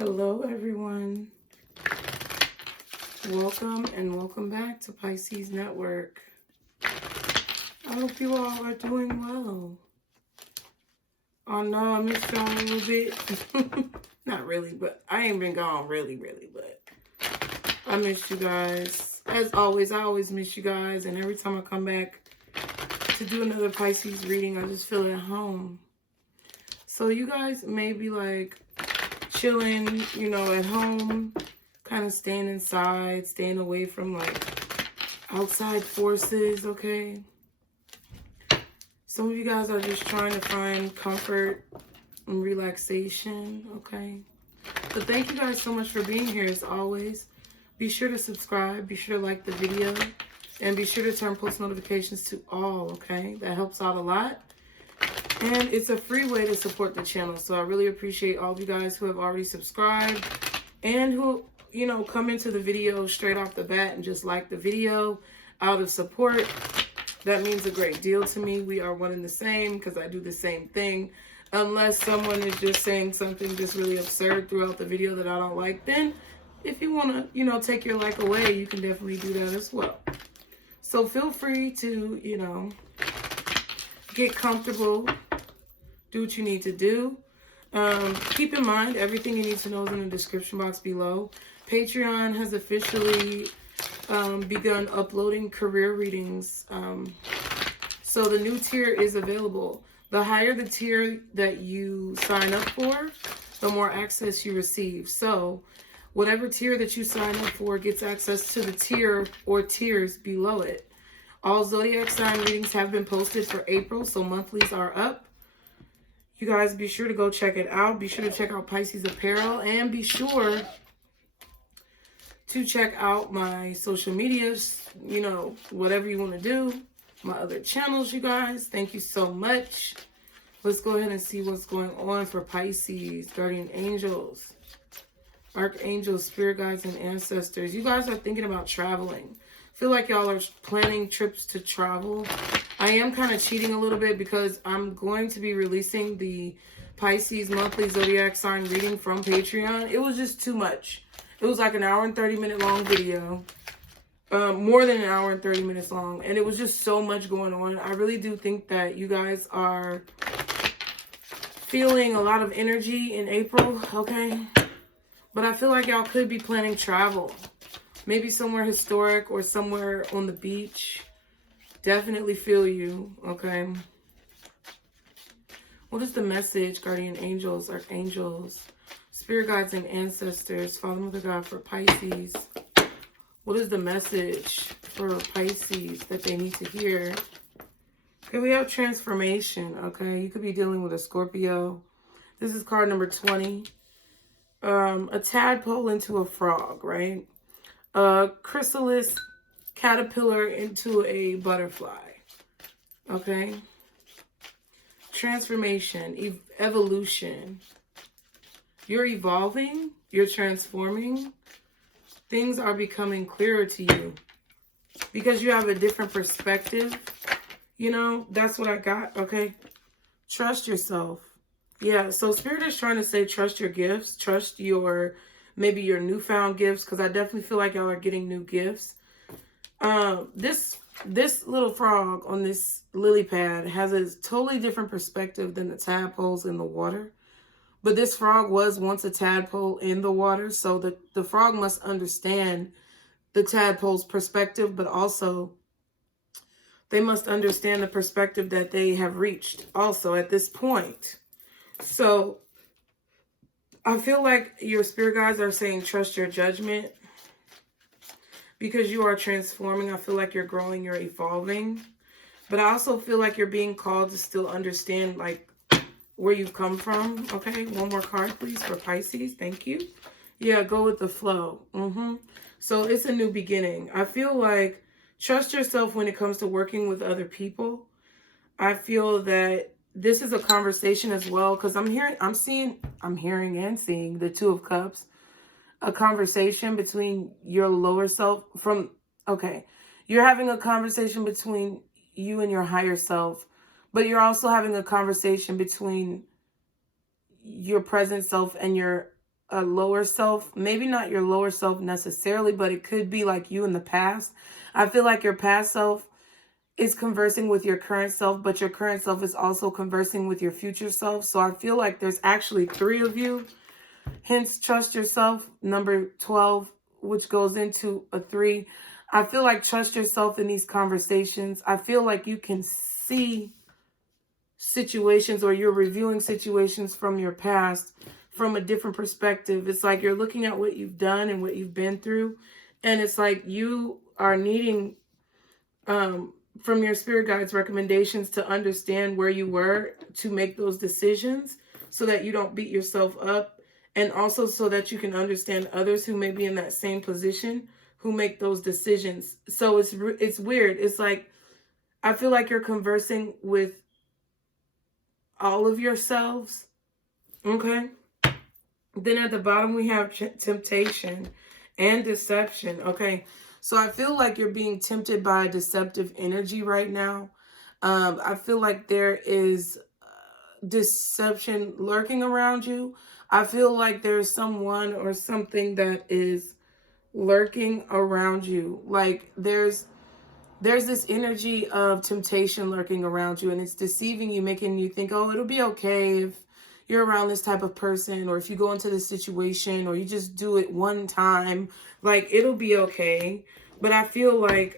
Hello everyone, welcome and welcome back to Pisces Network. I hope you all are doing well. Oh no, I missed y'all a little bit. Not really, but I ain't been gone really, but I missed you guys. As always, I always miss you guys, and every time I come back to do another Pisces reading, I just feel at home. So you guys may be like chilling, at home, kind of staying inside, staying away from like outside forces, okay? Some of you guys are just trying to find comfort and relaxation, okay? But thank you guys so much for being here as always. Be sure to subscribe, be sure to like the video, and be sure to turn post notifications to all, okay? That helps out a lot. And it's a free way to support the channel. So I really appreciate all of you guys who have already subscribed and who, come into the video straight off the bat and just like the video out of support. That means a great deal to me. We are one and the same because I do the same thing. Unless someone is just saying something just really absurd throughout the video that I don't like, then if you want to, take your like away, you can definitely do that as well. So feel free to, get comfortable. Do what you need to do. Keep in mind, everything you need to know is in the description box below. Patreon has officially begun uploading career readings. So the new tier is available. The higher the tier that you sign up for, the more access you receive. So whatever tier that you sign up for gets access to the tier or tiers below it. All zodiac sign readings have been posted for April, so monthlies are up. You guys be sure to go check it out. Be sure to check out Pisces Apparel. And be sure to check out my social medias. Whatever you want to do. My other channels, you guys. Thank you so much. Let's go ahead and see what's going on for Pisces. Guardian angels. Archangels, spirit guides, and ancestors. You guys are thinking about traveling. Feel like y'all are planning trips to travel. I am kind of cheating a little bit because I'm going to be releasing the Pisces monthly zodiac sign reading from Patreon. It was just too much. It was like an hour and 30-minute long video. More than an hour and 30 minutes long. And it was just so much going on. I really do think that you guys are feeling a lot of energy in April, okay? But I feel like y'all could be planning travel. Maybe somewhere historic or somewhere on the beach. Definitely feel you, okay? What is the message, guardian angels, archangels, spirit guides, and ancestors, Father, Mother, God, for Pisces? What is the message for Pisces that they need to hear? Okay, we have transformation, okay? You could be dealing with a Scorpio. This is card number 20. A tadpole into a frog, right? A chrysalis caterpillar into a butterfly. Okay? Transformation, evolution. You're evolving, you're transforming. Things are becoming clearer to you because you have a different perspective. That's what I got, okay? Trust yourself. Yeah, so Spirit is trying to say trust your gifts, trust maybe your newfound gifts, because I definitely feel like y'all are getting new gifts. This little frog on this lily pad has a totally different perspective than the tadpoles in the water. But this frog was once a tadpole in the water, so the frog must understand the tadpole's perspective, but also they must understand the perspective that they have reached also at this point. So I feel like your spirit guides are saying trust your judgment because you are transforming. I feel like you're growing, you're evolving. But I also feel like you're being called to still understand like where you've come from. Okay, one more card, please, for Pisces. Thank you. Yeah, go with the flow. So it's a new beginning. I feel like trust yourself when it comes to working with other people. I feel that this is a conversation as well because I'm hearing and seeing the Two of Cups. A conversation between your lower self you're having a conversation between you and your higher self, but you're also having a conversation between your present self and your a lower self, maybe not your lower self necessarily, but it could be like you in the past. I feel like your past self is conversing with your current self, but your current self is also conversing with your future self. So I feel like there's actually 3 of you. Hence, trust yourself. Number 12, which goes into a 3. I feel like trust yourself in these conversations. I feel like you can see situations, or you're reviewing situations from your past from a different perspective. It's like you're looking at what you've done and what you've been through. And it's like you are needing, from your spirit guides recommendations, to understand where you were to make those decisions so that you don't beat yourself up. And also so that you can understand others who may be in that same position who make those decisions. So it's weird. It's like, I feel like you're conversing with all of yourselves. Okay. Then at the bottom, we have temptation and deception. Okay. So I feel like you're being tempted by a deceptive energy right now. I feel like there is deception lurking around you. I feel like there's someone or something that is lurking around you. Like there's this energy of temptation lurking around you, and it's deceiving you, making you think, oh, it'll be okay if you're around this type of person, or if you go into this situation, or you just do it one time, like it'll be okay. But I feel like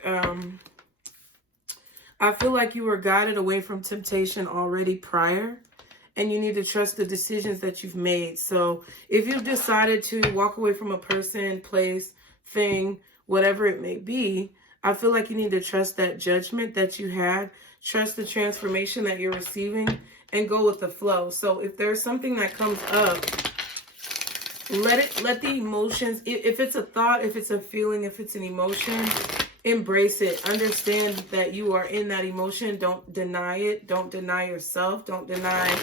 you were guided away from temptation already prior, and you need to trust the decisions that you've made. So if you've decided to walk away from a person, place, thing, whatever it may be, I feel like you need to trust that judgment that you had, trust the transformation that you're receiving, and go with the flow. So if there's something that comes up, let the emotions, if it's a thought, if it's a feeling, if it's an emotion, embrace it. Understand that you are in that emotion. Don't deny it. Don't deny yourself. Don't deny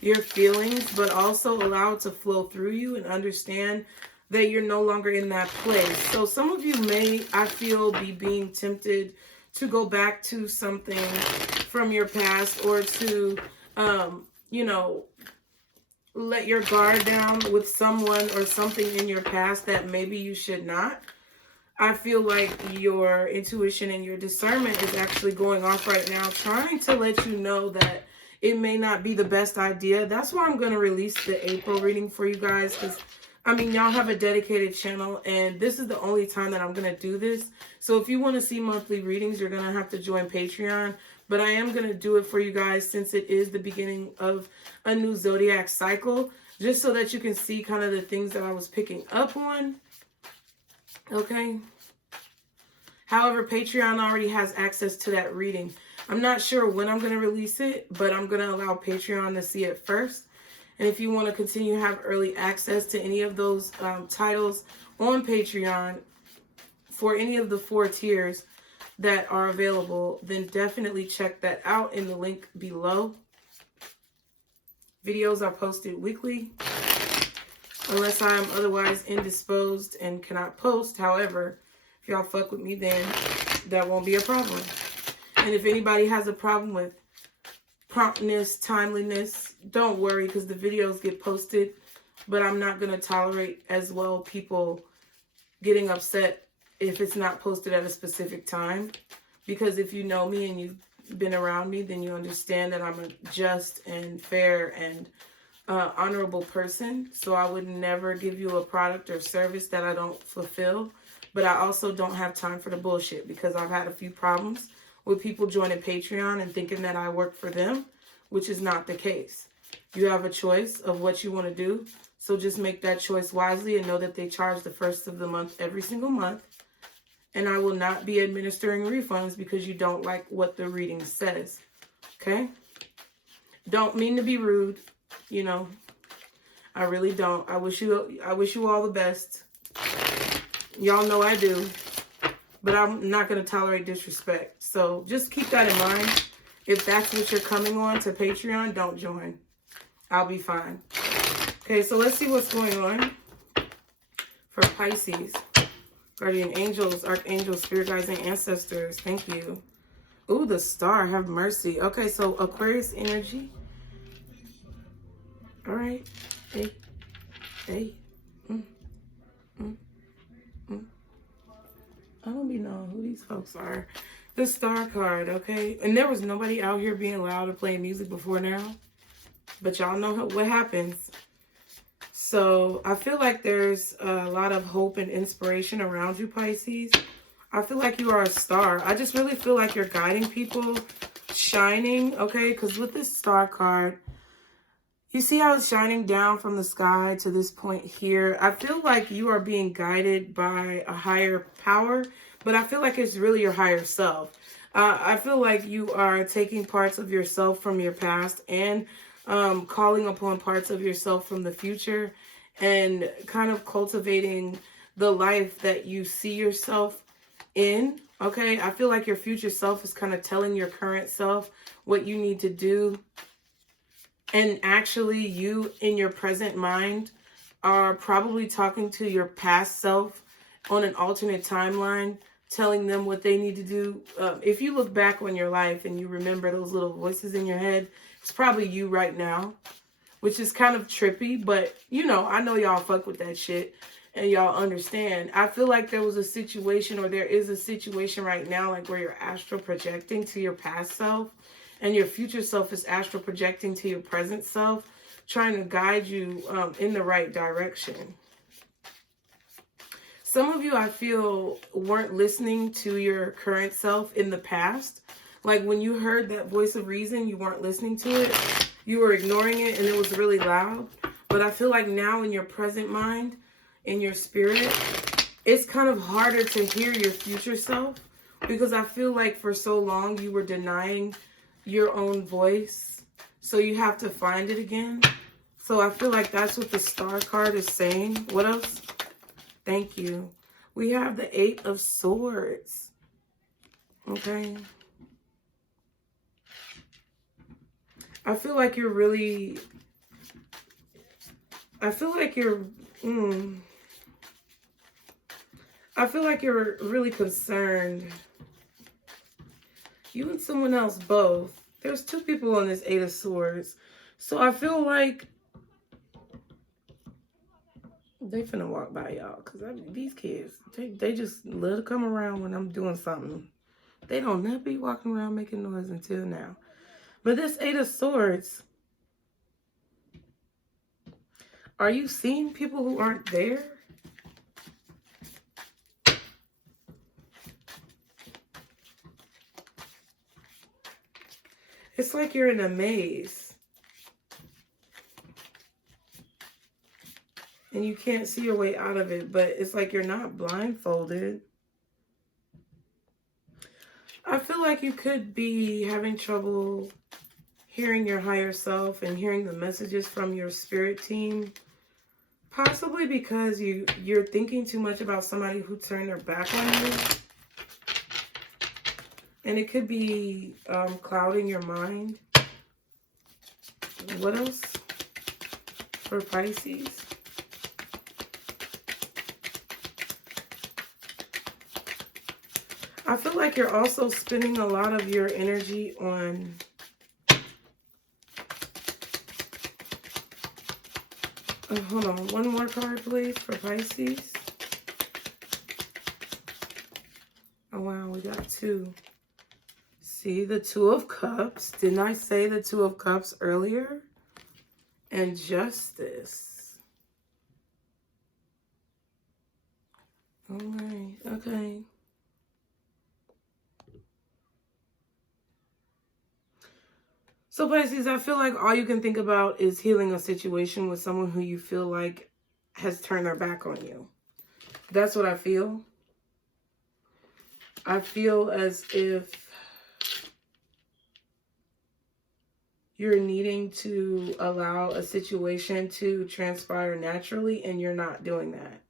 your feelings, but also allow it to flow through you, and understand that you're no longer in that place. So some of you may, I feel, be being tempted to go back to something from your past, or to, let your guard down with someone or something in your past that maybe you should not. I feel like your intuition and your discernment is actually going off right now, trying to let you know that it may not be the best idea. That's why I'm going to release the April reading for you guys, because I mean, y'all have a dedicated channel, and this is the only time that I'm going to do this. So if you want to see monthly readings, you're going to have to join Patreon. But I am going to do it for you guys, since it is the beginning of a new zodiac cycle, just so that you can see kind of the things that I was picking up on. Okay. However, Patreon already has access to that reading. I'm not sure when I'm going to release it, but I'm going to allow Patreon to see it first. And if you want to continue to have early access to any of those titles on Patreon for any of the 4 tiers that are available, then definitely check that out in the link below. Videos are posted weekly, unless I am otherwise indisposed and cannot post. However, if y'all fuck with me, then that won't be a problem. And if anybody has a problem with promptness, timeliness, don't worry, because the videos get posted. But I'm not going to tolerate as well people getting upset if it's not posted at a specific time. Because if you know me and you've been around me, then you understand that I'm a just and fair and honorable person. So I would never give you a product or service that I don't fulfill. But I also don't have time for the bullshit, because I've had a few problems with people joining Patreon and thinking that I work for them, which is not the case. You have a choice of what you want to do. So just make that choice wisely, and know that they charge the first of the month every single month. And I will not be administering refunds because you don't like what the reading says. Okay? Don't mean to be rude, you know. I really don't. I wish you all the best. Y'all know I do. But I'm not going to tolerate disrespect. So just keep that in mind. If that's what you're coming on to Patreon, don't join. I'll be fine. Okay, so let's see what's going on for Pisces. Guardian angels, archangels, spirit guides, and ancestors. Thank you. Ooh, the star. Have mercy. Okay, so Aquarius energy. All right. Hey. Mm, mm, mm. I don't be knowing who these folks are. The Star card, okay? And there was nobody out here being loud or playing music before now. But y'all know what happens. So I feel like there's a lot of hope and inspiration around you, Pisces. I feel like you are a star. I just really feel like you're guiding people, shining, okay? Because with this Star card, you see how it's shining down from the sky to this point here? I feel like you are being guided by a higher power, but I feel like it's really your higher self. I feel like you are taking parts of yourself from your past and calling upon parts of yourself from the future and kind of cultivating the life that you see yourself in, okay? I feel like your future self is kind of telling your current self what you need to do. And actually, you in your present mind are probably talking to your past self on an alternate timeline, telling them what they need to do. If you look back on your life and you remember those little voices in your head, it's probably you right now, which is kind of trippy. But, you know, I know y'all fuck with that shit and y'all understand. I feel like there was a situation, or there is a situation right now, like where you're astral projecting to your past self. And your future self is astral projecting to your present self, trying to guide you in the right direction. Some of you, I feel, weren't listening to your current self in the past. Like when you heard that voice of reason, you weren't listening to it. You were ignoring it and it was really loud. But I feel like now in your present mind, in your spirit, it's kind of harder to hear your future self. Because I feel like for so long you were denying your own voice, so you have to find it again. So I feel like that's what the Star card is saying. What else? Thank you. We have the 8 of Swords. Okay. I feel like you're really, I feel like you're really concerned. You and someone else both. There's 2 people on this 8 of Swords. So I feel like they finna walk by y'all. Because these kids, they just love to come around when I'm doing something. They don't never be walking around making noise until now. But this 8 of Swords, are you seeing people who aren't there? It's like you're in a maze. And you can't see your way out of it, but it's like you're not blindfolded. I feel like you could be having trouble hearing your higher self and hearing the messages from your spirit team. Possibly because you're thinking too much about somebody who turned their back on you. And it could be clouding your mind. What else for Pisces? I feel like you're also spending a lot of your energy on hold on, one more card, please, for Pisces. Oh, wow, we got 2. See, the 2 of Cups. Didn't I say the 2 of Cups earlier? And Justice. All right, okay. So Pisces, I feel like all you can think about is healing a situation with someone who you feel like has turned their back on you. That's what I feel. I feel as if you're needing to allow a situation to transpire naturally, and you're not doing that.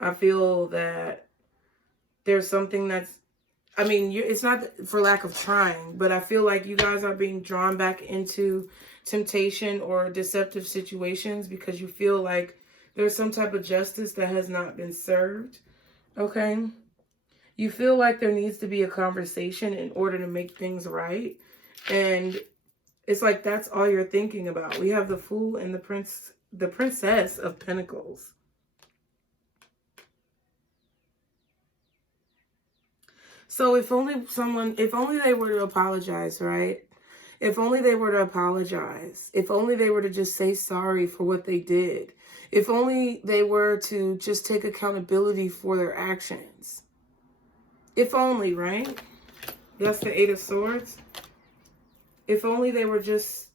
I feel that there's something that's, I mean, it's not for lack of trying, but I feel like you guys are being drawn back into temptation or deceptive situations because you feel like there's some type of justice that has not been served, okay? You feel like there needs to be a conversation in order to make things right, and it's like that's all you're thinking about. We have the Fool and the Princess of Pentacles. So if only they were to apologize, right? If only they were to apologize. If only they were to just say sorry for what they did. If only they were to just take accountability for their actions. If only, right? That's the Eight of Swords. If only they were just,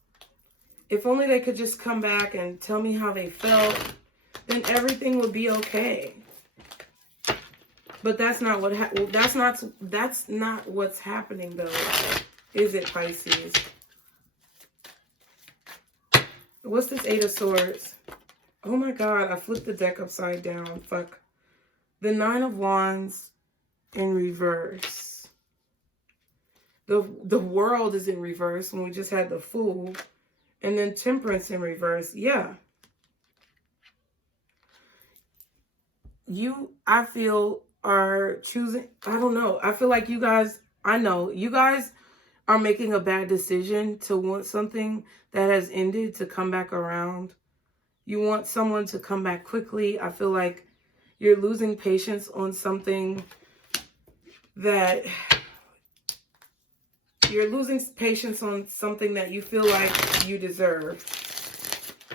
if only they could just come back and tell me how they felt, then everything would be okay. But that's not what that's not what's happening though. Is it, Pisces? What's this Eight of Swords? Oh my God, I flipped the deck upside down. Fuck. The Nine of Wands in reverse. The World is in reverse when we just had the Fool. And then Temperance in reverse. Yeah. You, I feel, are choosing, I don't know. I feel like you guys, I know, you guys are making a bad decision to want something that has ended to come back around. You want someone to come back quickly. I feel like you're losing patience on something that you feel like you deserve.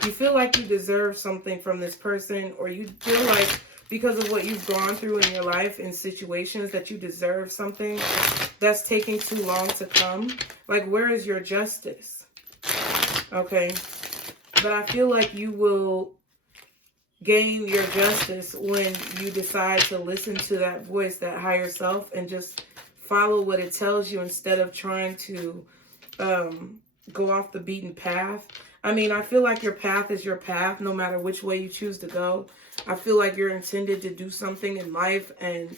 You feel like you deserve something from this person, or you feel like because of what you've gone through in your life in situations that you deserve something that's taking too long to come. Like, where is your justice? Okay. But I feel like you will gain your justice when you decide to listen to that voice, that higher self, and just follow what it tells you instead of trying to go off the beaten path. I mean, I feel like your path is your path no matter which way you choose to go. I feel like you're intended to do something in life, and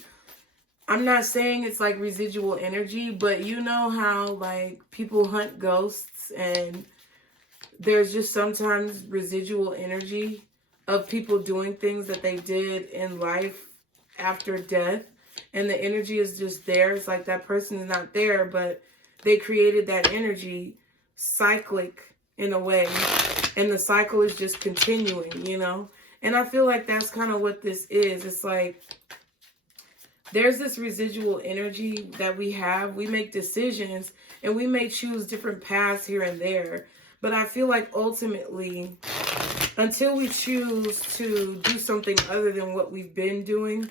I'm not saying it's like residual energy, but you know how like people hunt ghosts, and there's just sometimes residual energy of people doing things that they did in life after death, and the energy is just there. It's like that person is not there, but they created that energy cyclic in a way, and the cycle is just continuing, you know? And I feel like that's kind of what this is. It's like there's this residual energy that we have. We make decisions, and we may choose different paths here and there. But I feel like ultimately, until we choose to do something other than what we've been doing,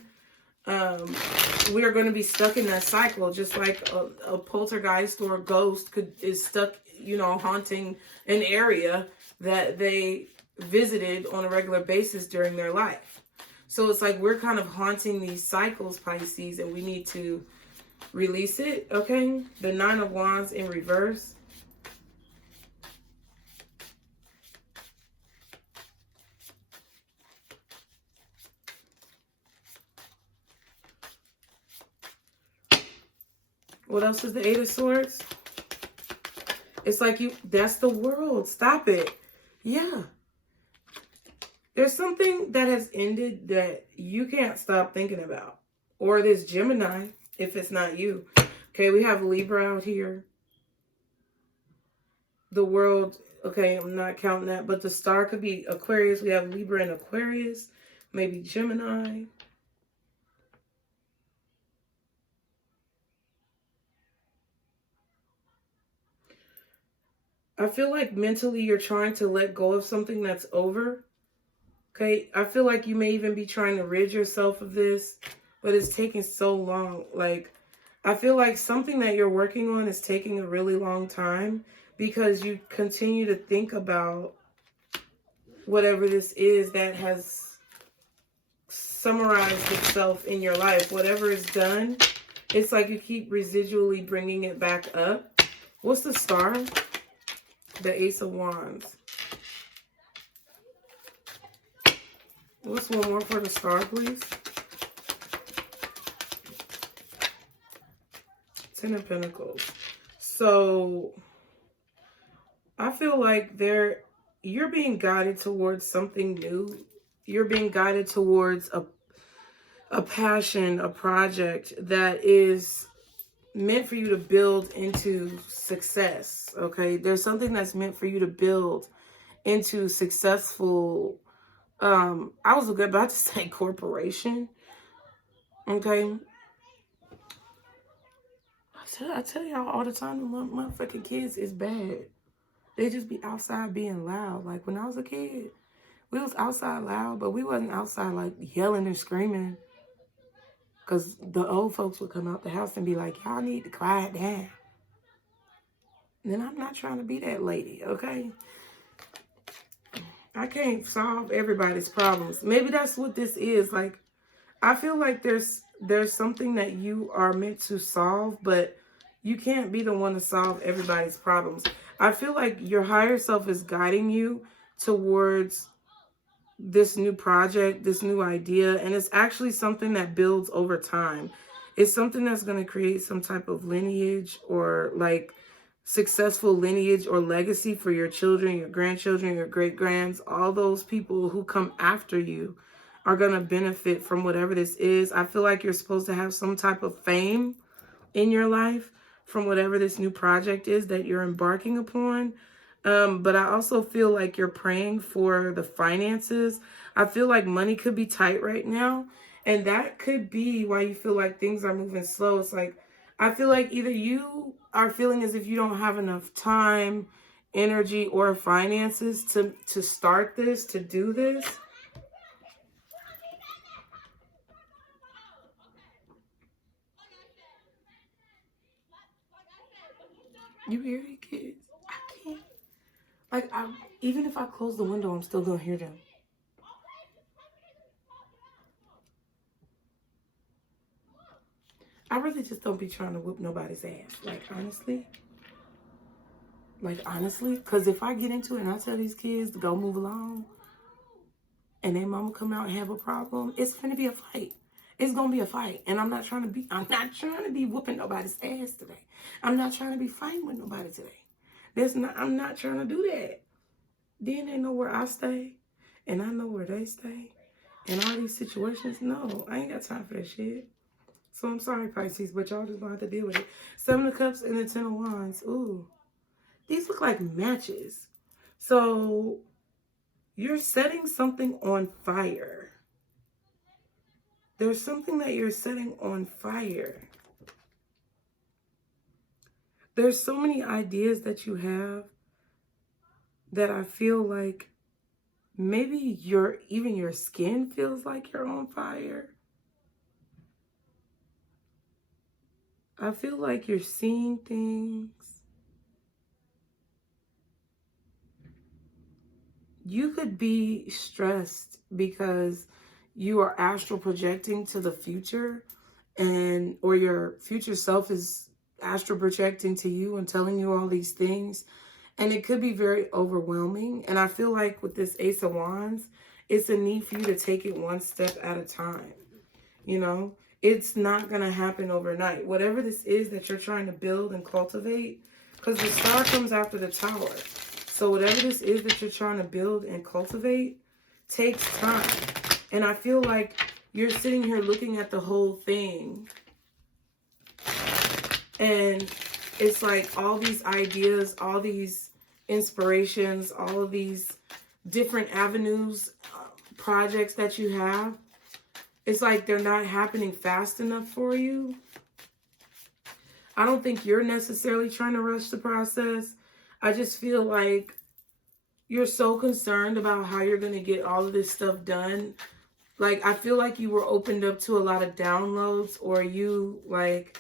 we are going to be stuck in that cycle, just like a poltergeist or a ghost is stuck, you know, haunting an area that they visited on a regular basis during their life. So it's like we're kind of haunting these cycles, Pisces, and we need to release it, okay? The Nine of Wands in reverse. What else is the Eight of Swords? It's like that's the World. Stop it. Yeah. There's something that has ended that you can't stop thinking about. Or this Gemini, if it's not you. Okay, we have Libra out here. The World, okay, I'm not counting that. But the star could be Aquarius. We have Libra and Aquarius. Maybe Gemini. I feel like mentally you're trying to let go of something that's over. Okay, I feel like you may even be trying to rid yourself of this, but it's taking so long. Like, I feel like something that you're working on is taking a really long time because you continue to think about whatever this is that has summarized itself in your life. Whatever is done, it's like you keep residually bringing it back up. What's the star? The Ace of Wands. What's one more for the star, please? Ten of Pentacles. So I feel like you're being guided towards something new. You're being guided towards a passion, a project that is meant for you to build into success. Okay, there's something that's meant for you to build into successful. I was about to say corporation. Okay. I tell y'all all the time, the motherfucking kids is bad. They just be outside being loud. Like when I was a kid, we was outside loud, but we wasn't outside like yelling and screaming. Because the old folks would come out the house and be like, y'all need to quiet down. And then I'm not trying to be that lady, okay? I can't solve everybody's problems. Maybe that's what this is. Like, I feel like there's something that you are meant to solve, but you can't be the one to solve everybody's problems. I feel like your higher self is guiding you towards this new project, this new idea, and it's actually something that builds over time. It's something that's going to create some type of lineage or like successful lineage or legacy for your children, your grandchildren, your great-grands. All those people who come after you are going to benefit from whatever this is. I feel like you're supposed to have some type of fame in your life from whatever this new project is that you're embarking upon. But I also feel like you're praying for the finances. I feel like money could be tight right now. And that could be why you feel like things are moving slow. It's like, I feel like either you are feeling as if you don't have enough time, energy, or finances to start this, to do this. You hear me, kids? I can't. Like, even if I close the window, I'm still going to hear them. I really just don't be trying to whoop nobody's ass. Like, honestly. Because if I get into it and I tell these kids to go move along, and their mama come out and have a problem, it's going to be a fight. It's going to be a fight. And I'm not trying to be whooping nobody's ass today. I'm not trying to be fighting with nobody today. I'm not trying to do that. Then they know where I stay, and I know where they stay. And all these situations, no, I ain't got time for that shit. So I'm sorry, Pisces, but y'all just gonna have to deal with it. 7 of Cups and the 10 of Wands. Ooh, these look like matches. So you're setting something on fire. There's something that you're setting on fire. There's so many ideas that you have that I feel like maybe even your skin feels like you're on fire. I feel like you're seeing things. You could be stressed because you are astral projecting to the future, or your future self is astral projecting to you and telling you all these things. And it could be very overwhelming. And I feel like with this Ace of Wands, it's a need for you to take it one step at a time. You know, it's not going to happen overnight. Whatever this is that you're trying to build and cultivate, because the Star comes after the Tower. So whatever this is that you're trying to build and cultivate takes time. And I feel like you're sitting here looking at the whole thing. And it's like all these ideas, all these inspirations, all of these different avenues, projects that you have. It's like they're not happening fast enough for you. I don't think you're necessarily trying to rush the process. I just feel like you're so concerned about how you're going to get all of this stuff done. Like, I feel like you were opened up to a lot of downloads, or you, like,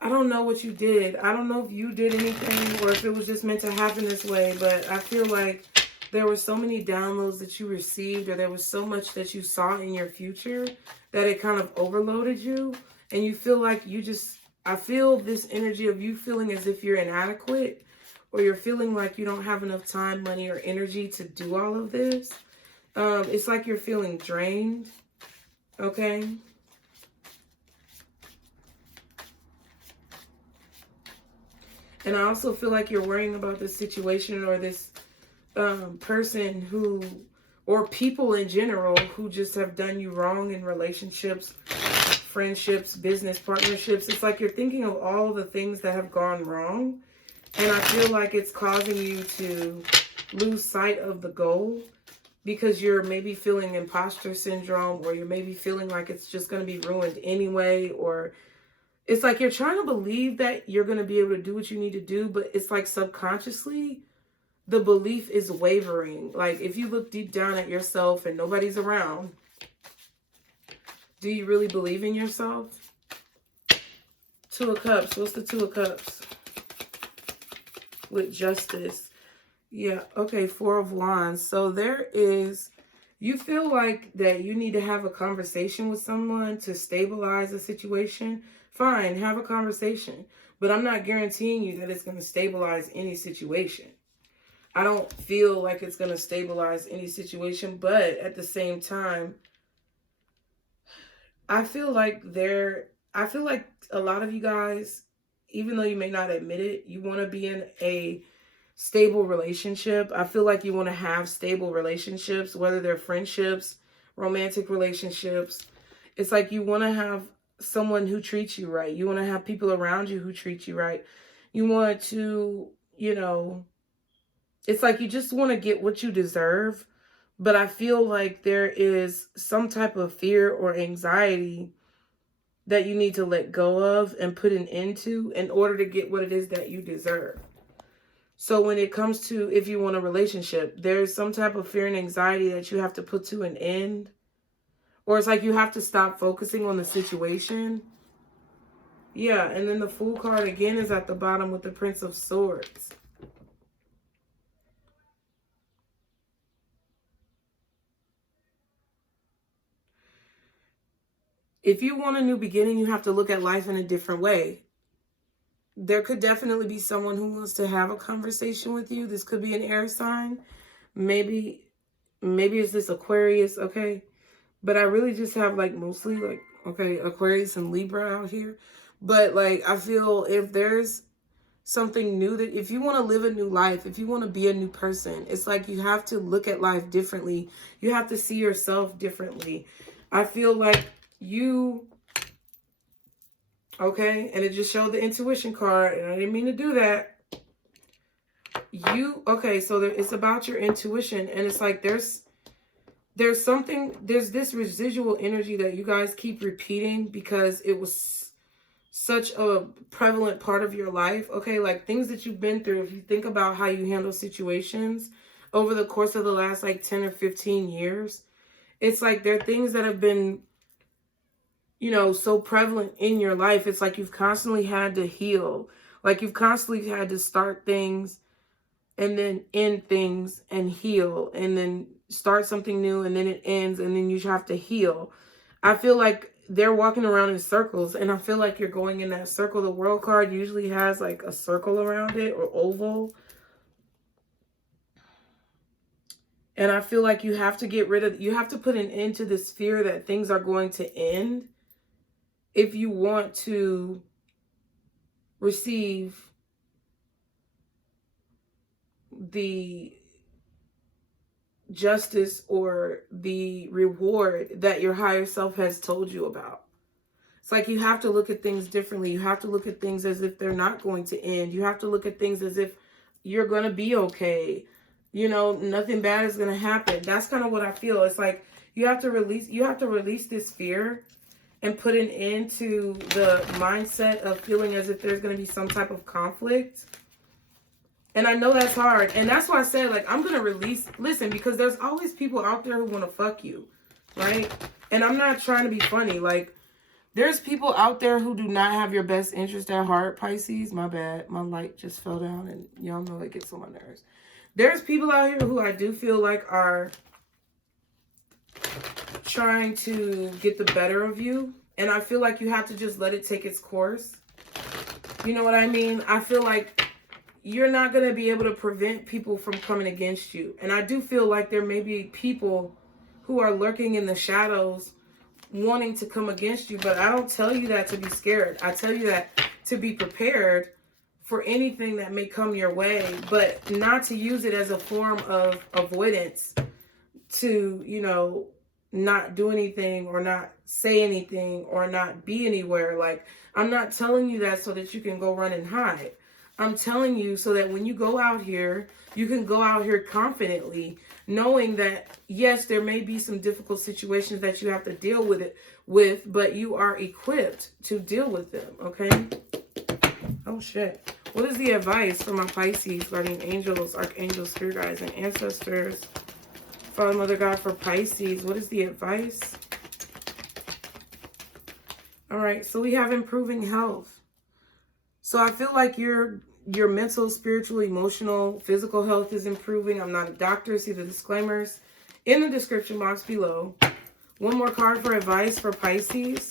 I don't know what you did. I don't know if you did anything or if it was just meant to happen this way, but I feel like there were so many downloads that you received, or there was so much that you saw in your future that it kind of overloaded you. And you feel like I feel this energy of you feeling as if you're inadequate, or you're feeling like you don't have enough time, money, or energy to do all of this. It's like you're feeling drained, okay? And I also feel like you're worrying about this situation, or this person who, or people in general who just have done you wrong in relationships, friendships, business partnerships. It's like you're thinking of all the things that have gone wrong. And I feel like it's causing you to lose sight of the goal, because you're maybe feeling imposter syndrome, or you're maybe feeling like it's just going to be ruined anyway, or It's like you're trying to believe that you're going to be able to do what you need to do, but it's like subconsciously the belief is wavering. Like if you look deep down at yourself and nobody's around, do you really believe in yourself? Two of Cups. What's the Two of Cups? With Justice. Yeah, okay, Four of Wands. So there is, you feel like that you need to have a conversation with someone to stabilize the situation. Fine, have a conversation. But I'm not guaranteeing you that it's going to stabilize any situation. I don't feel like it's going to stabilize any situation. But at the same time, I feel like a lot of you guys, even though you may not admit it, you want to be in a stable relationship. I feel like you want to have stable relationships, whether they're friendships, romantic relationships. It's like you want to have someone who treats you right. You want to have people around you who treat you right. You want to, you know, it's like you just want to get what you deserve. But I feel like there is some type of fear or anxiety that you need to let go of and put an end to in order to get what it is that you deserve. So when it comes to if you want a relationship, there's some type of fear and anxiety that you have to put to an end. Or it's like you have to stop focusing on the situation. Yeah, and then the Fool card again is at the bottom with the Prince of Swords. If you want a new beginning, you have to look at life in a different way. There could definitely be someone who wants to have a conversation with you. This could be an air sign. Maybe it's this Aquarius, okay? But I really just have like mostly like, okay, Aquarius and Libra out here. But like, I feel if there's something new that if you want to live a new life, if you want to be a new person, it's like you have to look at life differently. You have to see yourself differently. I feel like you, okay, and it just showed the intuition card, and I didn't mean to do that. You, okay, so it's about your intuition, and it's like there's this residual energy that you guys keep repeating because it was such a prevalent part of your life. Okay, like things that you've been through, if you think about how you handle situations over the course of the last like 10 or 15 years, it's like there are things that have been, you know, so prevalent in your life. It's like you've constantly had to heal. Like you've constantly had to start things and then end things and heal and then start something new and then it ends and then you have to heal. I feel like they're walking around in circles and I feel like you're going in that circle. The World card usually has like a circle around it or oval. And I feel like you have to get rid of, you have to put an end to this fear that things are going to end if you want to receive the justice or the reward that your higher self has told you about. It's like you have to look at things differently. You have to look at things as if they're not going to end. You have to look at things as if you're going to be okay. You know, nothing bad is going to happen. That's kind of what I feel. It's like you have to release this fear and put an end to the mindset of feeling as if there's going to be some type of conflict. And I know that's hard. And that's why I said, like, I'm going to release, listen, because there's always people out there who want to fuck you, right? And I'm not trying to be funny. Like, there's people out there who do not have your best interest at heart, Pisces. My bad. My light just fell down and y'all know it gets on my nerves. There's people out here who I do feel like are trying to get the better of you. And I feel like you have to just let it take its course. You know what I mean? I feel like you're not going to be able to prevent people from coming against you. And I do feel like there may be people who are lurking in the shadows wanting to come against you. But I don't tell you that to be scared. I tell you that to be prepared for anything that may come your way, but not to use it as a form of avoidance to, you know, not do anything or not say anything or not be anywhere. Like, I'm not telling you that so that you can go run and hide. I'm telling you so that when you go out here, you can go out here confidently, knowing that, yes, there may be some difficult situations that you have to deal with, but you are equipped to deal with them, okay? Oh, shit. What is the advice for my Pisces, guardian angels, archangels, spirit guides, and ancestors? Father, Mother, God, for Pisces, what is the advice? All right, so we have improving health. So I feel like your mental, spiritual, emotional, physical health is improving. I'm not a doctor. See the disclaimers in the description box below. One more card for advice for Pisces.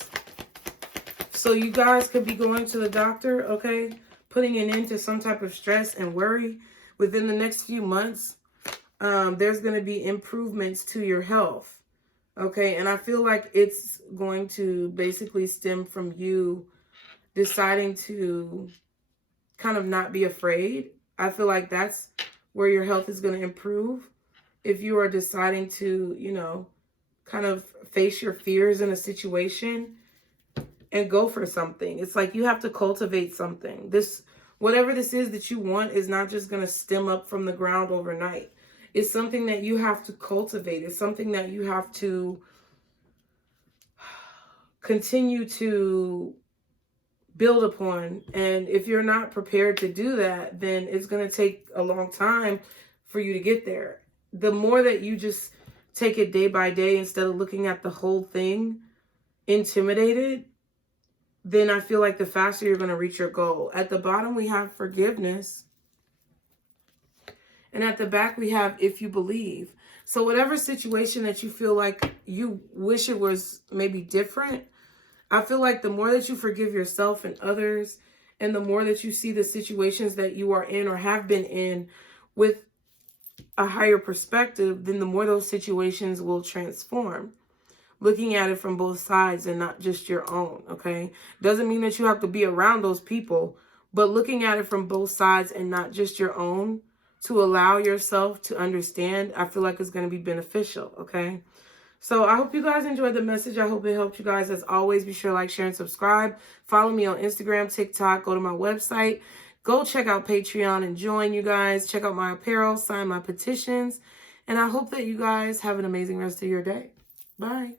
So you guys could be going to the doctor, okay? Putting an end to some type of stress and worry. Within the next few months, there's going to be improvements to your health. Okay, and I feel like it's going to basically stem from you deciding to kind of not be afraid. I feel like that's where your health is going to improve. If you are deciding to, you know, kind of face your fears in a situation and go for something. It's like you have to cultivate something. Whatever this is that you want is not just going to stem up from the ground overnight. It's something that you have to cultivate. It's something that you have to continue to build upon. And if you're not prepared to do that, then it's going to take a long time for you to get there. The more that you just take it day by day instead of looking at the whole thing intimidated, then I feel like the faster you're going to reach your goal. At the bottom, we have forgiveness. And at the back, we have if you believe. So whatever situation that you feel like you wish it was maybe different, I feel like the more that you forgive yourself and others, and the more that you see the situations that you are in or have been in with a higher perspective, then the more those situations will transform. Looking at it from both sides and not just your own, okay? Doesn't mean that you have to be around those people, but looking at it from both sides and not just your own, to allow yourself to understand, I feel like it's going to be beneficial, okay? So I hope you guys enjoyed the message. I hope it helped you guys. As always, be sure to like, share, and subscribe. Follow me on Instagram, TikTok. Go to my website. Go check out Patreon and join, you guys. Check out my apparel, sign my petitions. And I hope that you guys have an amazing rest of your day. Bye.